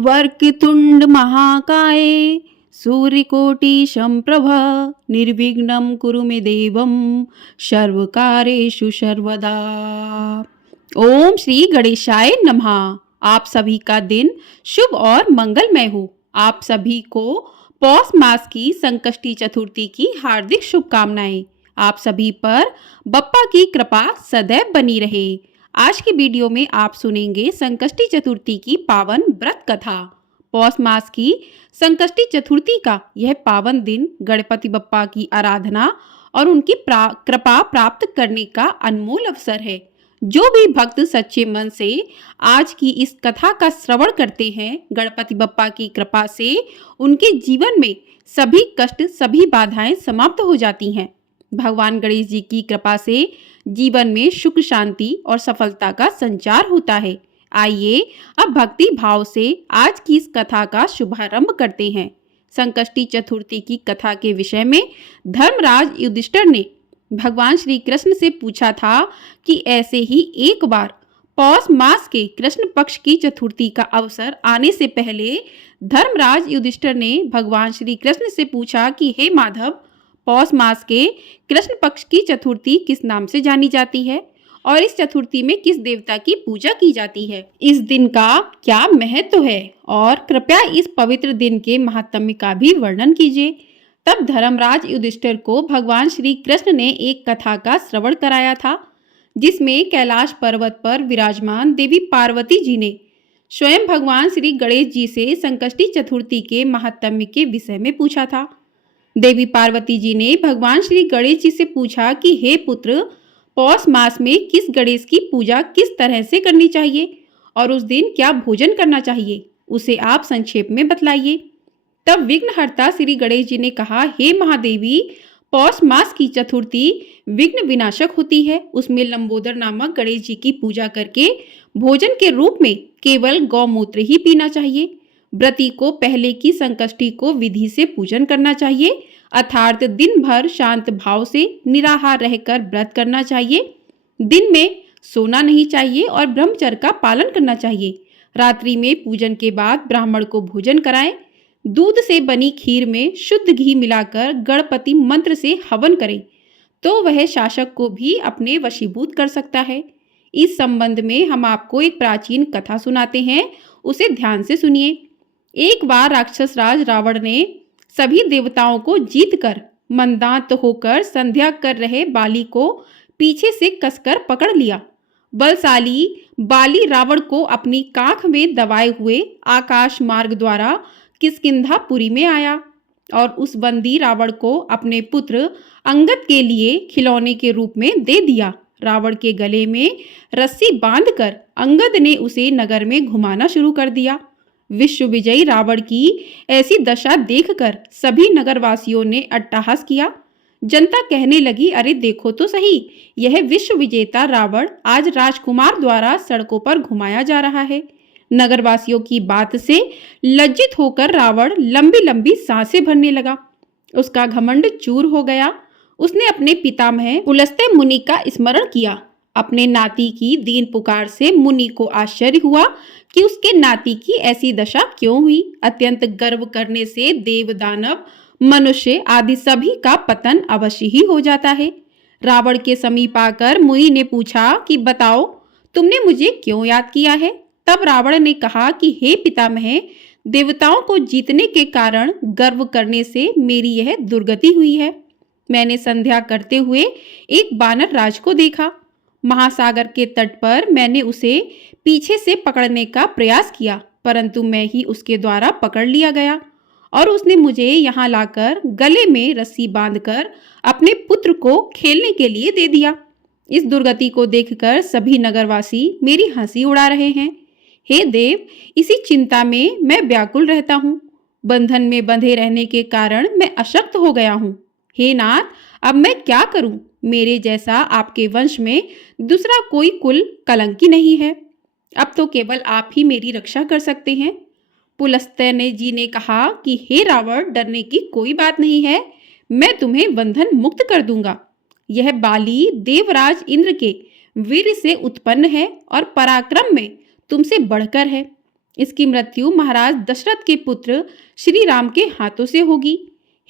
वक्रतुंड महाकाय सूर्यकोटि संप्रभ निर्विघ्नं कुरु मे देवं सर्वकार्येषु सर्वदा। ओम श्री गणेशाय नमः। आप सभी का दिन शुभ और मंगलमय हो। आप सभी को पौष मास की संकष्टी चतुर्थी की हार्दिक शुभकामनाएं। आप सभी पर बप्पा की कृपा सदैव बनी रहे। आज की वीडियो में आप सुनेंगे संकष्टी चतुर्थी की पावन व्रत कथा। पौष मास की संकष्टी चतुर्थी का यह पावन दिन गणपति बप्पा की आराधना और उनकी कृपा प्राप्त करने का अनमोल अवसर है। जो भी भक्त सच्चे मन से आज की इस कथा का श्रवण करते हैं, गणपति बप्पा की कृपा से उनके जीवन में सभी कष्ट, सभी बाधाएं समाप्त हो जाती हैं। भगवान गणेश जी की कृपा से जीवन में सुख, शांति और सफलता का संचार होता है। आइए अब भक्ति भाव से आज की इस कथा का शुभारंभ करते हैं। संकष्टी चतुर्थी की कथा के विषय में धर्मराज युधिष्ठिर ने भगवान श्री कृष्ण से पूछा था कि ऐसे ही एक बार पौष मास के कृष्ण पक्ष की चतुर्थी का अवसर आने से पहले धर्मराज युधिष्ठिर ने भगवान श्री कृष्ण से पूछा कि हे माधव, पौष मास के कृष्ण पक्ष की चतुर्थी किस नाम से जानी जाती है और इस चतुर्थी में किस देवता की पूजा की जाती है? इस दिन का क्या महत्व है और कृपया इस पवित्र दिन के महात्म्य का भी वर्णन कीजिए। तब धर्मराज युधिष्ठिर को भगवान श्री कृष्ण ने एक कथा का श्रवण कराया था, जिसमें कैलाश पर्वत पर विराजमान देवी पार्वती जी ने स्वयं भगवान श्री गणेश जी से संकष्टी चतुर्थी के महात्म्य के विषय में पूछा था। देवी पार्वती जी ने भगवान श्री गणेश जी से पूछा कि हे पुत्र, पौष मास में किस गणेश की पूजा किस तरह से करनी चाहिए और उस दिन क्या भोजन करना चाहिए, उसे आप संक्षेप में बतलाइए। तब विघ्नहर्ता श्री गणेश जी ने कहा, हे महादेवी, पौष मास की चतुर्थी विघ्न विनाशक होती है। उसमें लंबोदर नामक गणेश जी की पूजा करके भोजन के रूप में केवल गौमूत्र ही पीना चाहिए। व्रती को पहले की संकष्टी को विधि से पूजन करना चाहिए, अर्थात दिन भर शांत भाव से निराहार रहकर व्रत करना चाहिए। दिन में सोना नहीं चाहिए और ब्रह्मचर्य का पालन करना चाहिए। रात्रि में पूजन के बाद ब्राह्मण को भोजन कराएं। दूध से बनी खीर में शुद्ध घी मिलाकर गणपति मंत्र से हवन करें तो वह शासक को भी अपने वशीभूत कर सकता है। इस संबंध में हम आपको एक प्राचीन कथा सुनाते हैं, उसे ध्यान से सुनिए। एक बार राक्षस राज रावण ने सभी देवताओं को जीतकर मंदांत होकर संध्या कर रहे बाली को पीछे से कसकर पकड़ लिया। बलशाली बाली रावण को अपनी काख में दबाए हुए आकाश मार्ग द्वारा किष्किंधापुरी में आया और उस बंदी रावण को अपने पुत्र अंगद के लिए खिलौने के रूप में दे दिया। रावण के गले में रस्सी बांधकर अंगद ने उसे नगर में घुमाना शुरू कर दिया। विश्व विजयी रावण की ऐसी दशा देखकर सभी नगरवासियों ने अट्टहास किया। जनता कहने लगी, अरे देखो तो सही, यह विश्व विजेता रावण आज राजकुमार द्वारा सड़कों पर घुमाया जा रहा है। नगरवासियों की बात से लज्जित होकर रावण लंबी लंबी सांसें भरने लगा। उसका घमंड चूर हो गया। उसने अपने पितामह पुलस्त्य मुनि का स्मरण किया। अपने नाती की दीन पुकार से मुनि को आश्चर्य हुआ कि उसके नाती की ऐसी दशा क्यों हुई। अत्यंत गर्व करने से देव, दानव, मनुष्य आदि सभी का पतन अवश्य ही हो जाता है। रावण के समीप आकर मुनि ने पूछा कि बताओ, तुमने मुझे क्यों याद किया है? तब रावण ने कहा कि हे पितामह, देवताओं को जीतने के कारण गर्व करने से मेरी यह दुर्गति हुई है। मैंने संध्या करते हुए एक बानर राज को देखा। महासागर के तट पर मैंने उसे पीछे से पकड़ने का प्रयास किया, परंतु मैं ही उसके द्वारा पकड़ लिया गया और उसने मुझे यहाँ लाकर गले में रस्सी बांधकर अपने पुत्र को खेलने के लिए दे दिया। इस दुर्गति को देखकर सभी नगरवासी मेरी हंसी उड़ा रहे हैं। हे देव, इसी चिंता में मैं व्याकुल रहता हूँ। बंधन में बंधे रहने के कारण मैं अशक्त हो गया हूँ। हे नाथ, अब मैं क्या करूं? मेरे जैसा आपके वंश में दूसरा कोई कुल कलंकी नहीं है। अब तो केवल आप ही मेरी रक्षा कर सकते हैं। पुलस्त्य जी ने कहा कि हे रावण, डरने की कोई बात नहीं है, मैं तुम्हें बंधन मुक्त कर दूंगा। यह बाली देवराज इंद्र के वीर से उत्पन्न है और पराक्रम में तुमसे बढ़कर है। इसकी मृत्यु महाराज दशरथ के पुत्र श्री राम के हाथों से होगी।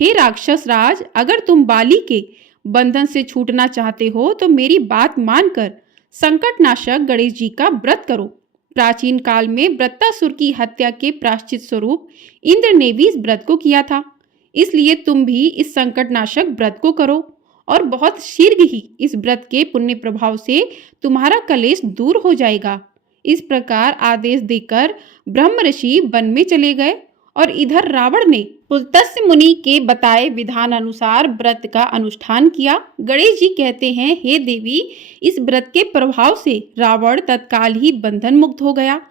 हे राक्षस राज, अगर तुम बाली के बंधन से छूटना चाहते हो तो मेरी बात मानकर संकटनाशक गणेश जी का व्रत करो। प्राचीन काल में वृत्तासुर की हत्या के प्रायश्चित स्वरूप इंद्र ने भी इस व्रत को किया था, इसलिए तुम भी इस संकटनाशक व्रत को करो और बहुत शीघ्र ही इस व्रत के पुण्य प्रभाव से तुम्हारा कलेश दूर हो जाएगा। इस प्रकार आदेश देकर ब्रह्म ऋषि वन में चले गए और इधर रावण ने पुलत्स्य मुनि के बताए विधान अनुसार व्रत का अनुष्ठान किया। गणेश जी कहते हैं, हे देवी, इस व्रत के प्रभाव से रावण तत्काल ही बंधन मुक्त हो गया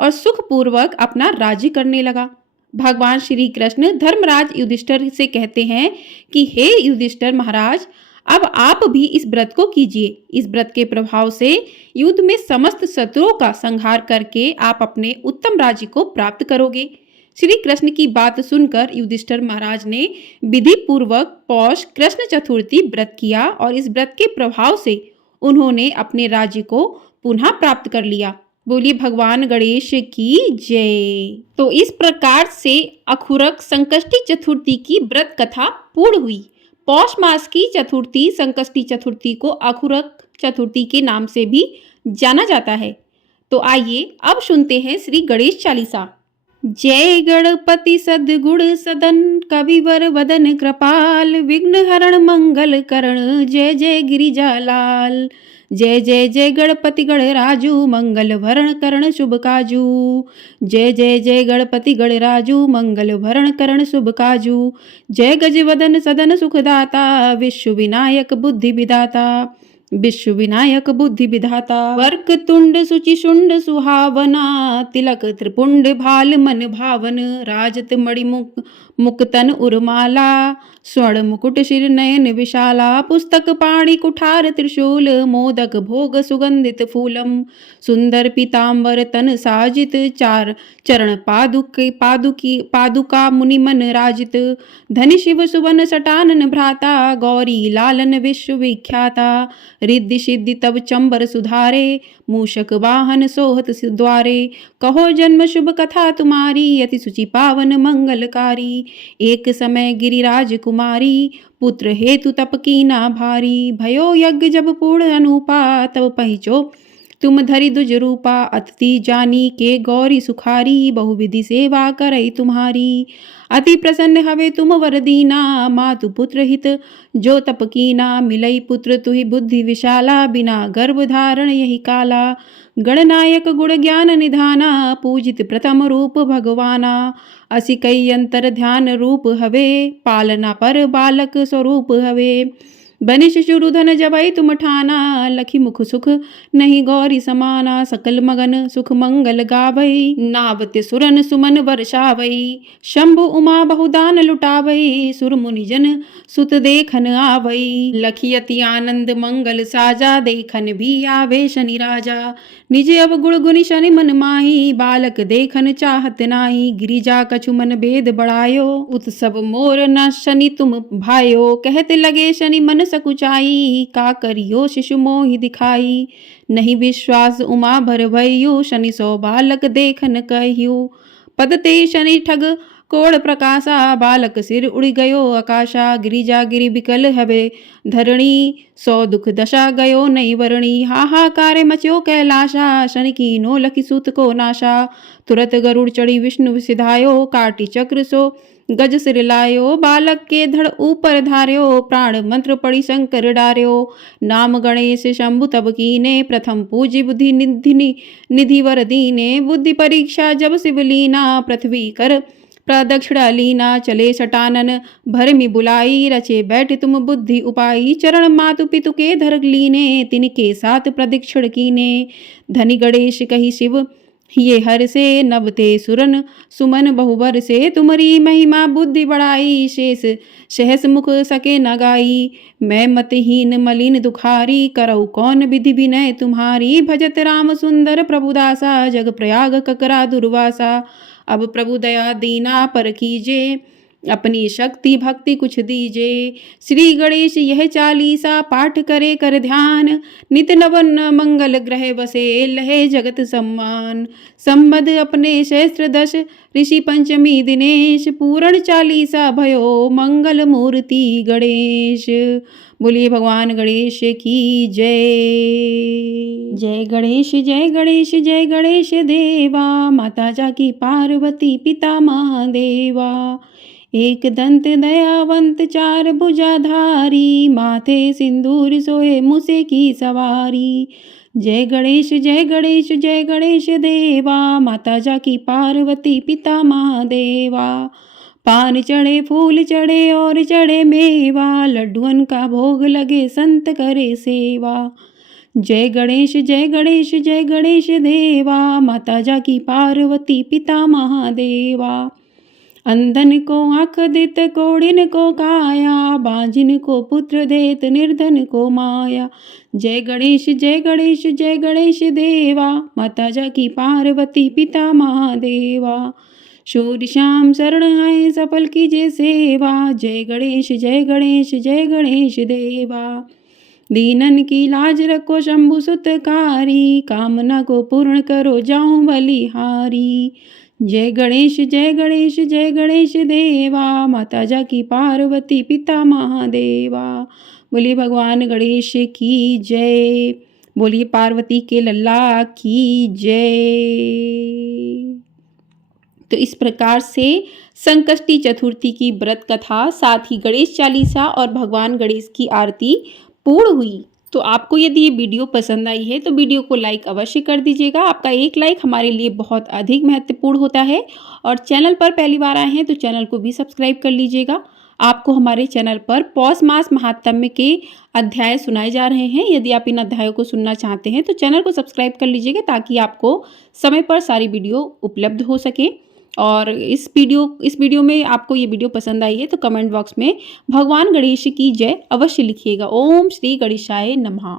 और सुखपूर्वक अपना राज्य करने लगा। भगवान श्री कृष्ण धर्मराज युधिष्ठिर से कहते हैं कि हे युधिष्ठिर महाराज, अब आप भी इस व्रत को कीजिए। इस व्रत के प्रभाव से युद्ध में समस्त शत्रुओं का संहार करके आप अपने उत्तम राज्य को प्राप्त करोगे। श्री कृष्ण की बात सुनकर युधिष्ठिर महाराज ने विधि पूर्वक पौष कृष्ण चतुर्थी व्रत किया और इस व्रत के प्रभाव से उन्होंने अपने राज्य को पुनः प्राप्त कर लिया। बोलिए भगवान गणेश की जय। तो इस प्रकार से अखुरक संकष्टी चतुर्थी की व्रत कथा पूर्ण हुई। पौष मास की चतुर्थी संकष्टी चतुर्थी को अखुरक चतुर्थी के नाम से भी जाना जाता है। तो आइए अब सुनते हैं श्री गणेश चालीसा। जय गणपति सद्गुण सदन, कविवर वदन कृपाल, विघ्न हरण मंगल करण, जय जय गिरिजालाल। जय जय जय गणपति गणराजू, मंगल भरण करण शुभ काजू। जय जय जय गणपति गणराजू, मंगल भरण करण शुभ काजू। जय गजवदन सदन सुखदाता, विश्व विनायक बुद्धि विदाता। विश्व विनायक बुद्धि विधाता, वर्क तुंड सुचि शुंड सुहावना, तिलक त्रिपुंड भाल मन भावन, राजत मणिमुख मुक्तन उर्माला, स्वर्ण मुकुट शिर नयन विशाला, पुस्तक पाणि कुठार त्रिशूल, मोदक भोग सुगंधित फूलम, सुंदर पीतांबर तन साजित, चार चरण पादुका मुनि मन राजित, धनि शिव सुवन सटानन भ्राता, गौरी लालन विश्व विख्याता, रिद्धि सिद्धि तब चंबर सुधारे, मूषक वाहन सोहत द्वारे, कहो जन्म शुभ कथा तुम्हारी, अति सुचि पावन मंगलकारी। एक समय गिरिराज कुमारी, पुत्र हेतु तप कीना भारी, भयो यज्ञ जब पूर्ण अनुपा, तब पहुँचो तुम धरि दुज रूपा, अतिथि जानी के गौरी सुखारी, बहुविधि सेवा करई तुम्हारी। अति प्रसन्न हवे तुम वर दीना, मातु पुत्र हित जो तप कीना, मिलई पुत्र तुहि बुद्धि विशाला, बिना गर्भ धारण यही काला। गणनायक गुण ज्ञान निधाना, पूजित प्रथम रूप भगवाना, असि कई अंतर ध्यान रूप हवे, पालना पर बालक स्वरूप हवे। बनि शिशुरुधन जबई तुम ठाना, लखी मुख सुख नहीं गौरी समाना, सकल मगन सुख मंगल गावई, नावत सुरन सुमन वर्षावई, शंभु उमा बहुदान लुटावई, सुर मुनि जन सुत देखन आवई, लखी अति आनंद मंगल साजा, देखन भी आवे शनि राजा। निज अवगुण गुनि शनि मन माही, बालक देखन चाहत नाही, गिरिजा कछु मन भेद बढ़ायो, उत्सव मोर न शनि तुम भायो, कहते लगे शनि मन सकुचाई, का करियो शिशु मोहि दिखाई, नहीं विश्वास उमा भर भइयो, शनि सो बालक देखन कहियो, पदते शनि ठग कोड़ प्रकाशा, बालक सिर उड़ गयो आकाशा, गिरिजा गिरि बिकल हवे धरणी, सौ दुख दशा गयो नहीं वरणी, हाहाकार मच्यो कैलाशा, शनि की नो लखी सूत को नाशा, तुरत गरुड़ चढ़ी विष्णु सिधायो, काटी चक्र सो गज सिर लायो, बालक के धड़ ऊपर धार्यो, प्राण मंत्र पड़ी शंकर डार्यो, नाम गणेश शंभु तब कीने, प्रथम पूज्य बुद्धि निधि वर दीने, बुद्धि परीक्षा जब शिवलीना, पृथ्वी कर प्रदक्षिणा लीना, चले सटानन भरमि बुलाई, रचे बैठ तुम बुद्धि उपाई, चरण मातु पितु के धर लीने, तिनके साथ प्रदक्षिण कीने, धनि गणेश कही शिव ये हर से, नवते सुरन सुमन बहुवर से, तुमरी महिमा बुद्धि बढ़ाई, शेष सहस मुख सके न गाई, मैं मतहीन मलिन दुखारी, करऊ कौन विधि विनय तुम्हारी, भजत राम सुंदर प्रभुदासा, जग प्रयाग ककरा दुर्वासा, अब प्रभु दया दीना पर कीजे, अपनी शक्ति भक्ति कुछ दीजे। श्री गणेश यह चालीसा पाठ करे कर ध्यान, नित नवन मंगल ग्रह बसे लहे जगत सम्मान। संबद अपने सहस्त्र दश ऋषि पंचमी दिनेश, पूर्ण चालीसा भयो मंगल मूर्ति गणेश। बोलिए भगवान गणेश की जय। जय गणेश जय गणेश जय गणेश देवा, माता जाकी पार्वती पिता महादेवा। एक दंत दयावंत चार भुजाधारी, माथे सिंदूर सोहे मुसे की सवारी। जय गणेश जय गणेश जय गणेश देवा, माता जाकी पार्वती पिता महादेवा। पान चढ़े फूल चढ़े और चढ़े मेवा, लड्डुअन का भोग लगे संत करे सेवा। जय गणेश जय गणेश जय गणेश देवा, माता जाकी पार्वती पिता महादेवा। अंधन को आँख देत कोढ़िन को काया, बांझिन को पुत्र देत निर्धन को माया। जय गणेश जय गणेश जय गणेश देवा, माता जाकी पार्वती पिता महादेवा। शूर श्याम शरण आए सफल कीजिए सेवा, जय गणेश जय गणेश जय गणेश देवा। दीनन की लाज रखो शंभु सुतकारी, कामना को पूर्ण करो जाऊं बलिहारी। जय गणेश जय गणेश जय गणेश देवा, माता जाकी पार्वती पिता महादेवा। बोलिए भगवान गणेश की जय। बोलिए पार्वती के लल्ला की जय। तो इस प्रकार से संकष्टी चतुर्थी की व्रत कथा, साथ ही गणेश चालीसा और भगवान गणेश की आरती पूर्ण हुई। तो आपको यदि ये वीडियो पसंद आई है तो वीडियो को लाइक अवश्य कर दीजिएगा। आपका एक लाइक हमारे लिए बहुत अधिक महत्वपूर्ण होता है। और चैनल पर पहली बार आए हैं तो चैनल को भी सब्सक्राइब कर लीजिएगा। आपको हमारे चैनल पर पौष मास महात्म्य के अध्याय सुनाए जा रहे हैं। यदि आप इन अध्यायों को सुनना चाहते हैं तो चैनल को सब्सक्राइब कर लीजिएगा, ताकि आपको समय पर सारी वीडियो उपलब्ध हो सके। और इस वीडियो में आपको ये वीडियो पसंद आई है तो कमेंट बॉक्स में भगवान गणेश की जय अवश्य लिखिएगा। ओम श्री गणेशाय नमः।